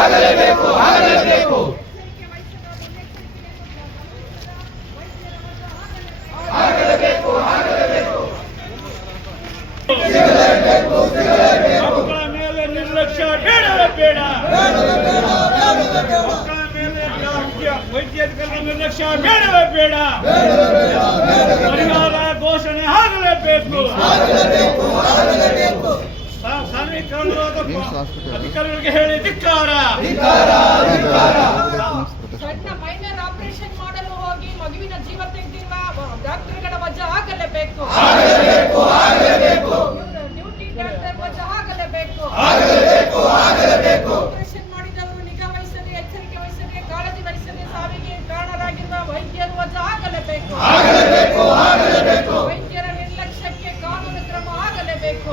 ಆಗಲೇಬೇಕು ಆಗಲೇಬೇಕು ಬೇಡ ಪರಿಹಾರ ಘೋಷಣೆ ಆಗಲೇಬೇಕು ಆಗಲೇ ಸಣ್ಣ ಮೈನರ್ ಆಪರೇಷನ್ ಮಾಡಲು ಹೋಗಿ ಮಗುವಿನ ಡಾಕ್ಟರ್ ಎಚ್ಚರಿಕೆ ಕಾಳಜಿ ಸಾವಿಗೆ ಕಾರಣರಾಗಿಲ್ಲ ವೈದ್ಯರು ವಜಾ ಆಗಲೇಬೇಕು ವೈದ್ಯರ ನಿರ್ಲಕ್ಷ್ಯಕ್ಕೆ ಕಾನೂನು ಕ್ರಮ ಆಗಲೇಬೇಕು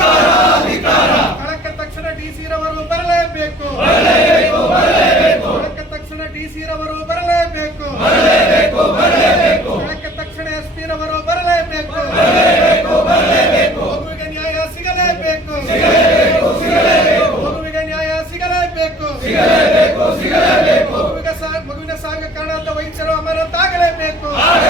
ಅಧಿಕಾರ ತಕ್ಷಣ ಡಿ ಸಿ ರವರು ಬರಲೇಬೇಕು ಬರಲೇಬೇಕು ತಕ್ಷಣ ಡಿ ಸಿ ರವರು ಬರಲೇಬೇಕು ಬರಲೇಬೇಕು ತಕ್ಷಣ ಎಸ್ ಬರಲೇಬೇಕು ಬರಲೇಬೇಕು ನ್ಯಾಯ ಸಿಗಲೇಬೇಕು ಸಿಗಲೇಬೇಕು ನ್ಯಾಯ ಸಿಗಲೇಬೇಕು ಸಿಗಲೇಬೇಕು ಸಾಗ ಕಾರಣ ಅಂತ ವೈದ್ಯರು ಅಮರಂತಾಗಲೇಬೇಕು ಆಗಲೇ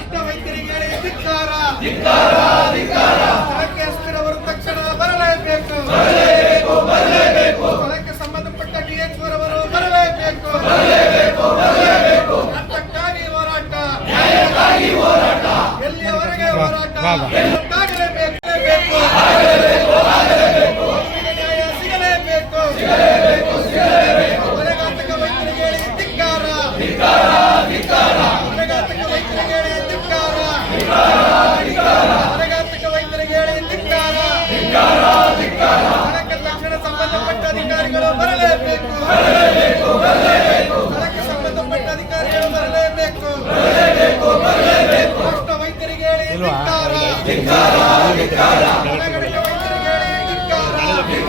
ಸಂಬಂಧಪಟ್ಟ ಡಿಎಚ್ ಹೋರಾಟ ಹೋರಾಟ ಎಲ್ಲಿಯವರೆಗೆ ಹೋರಾಟ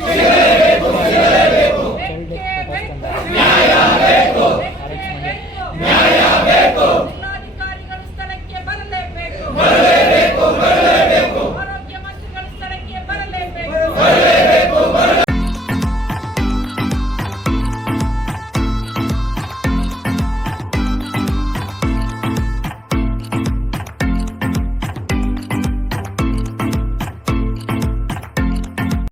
Yeah.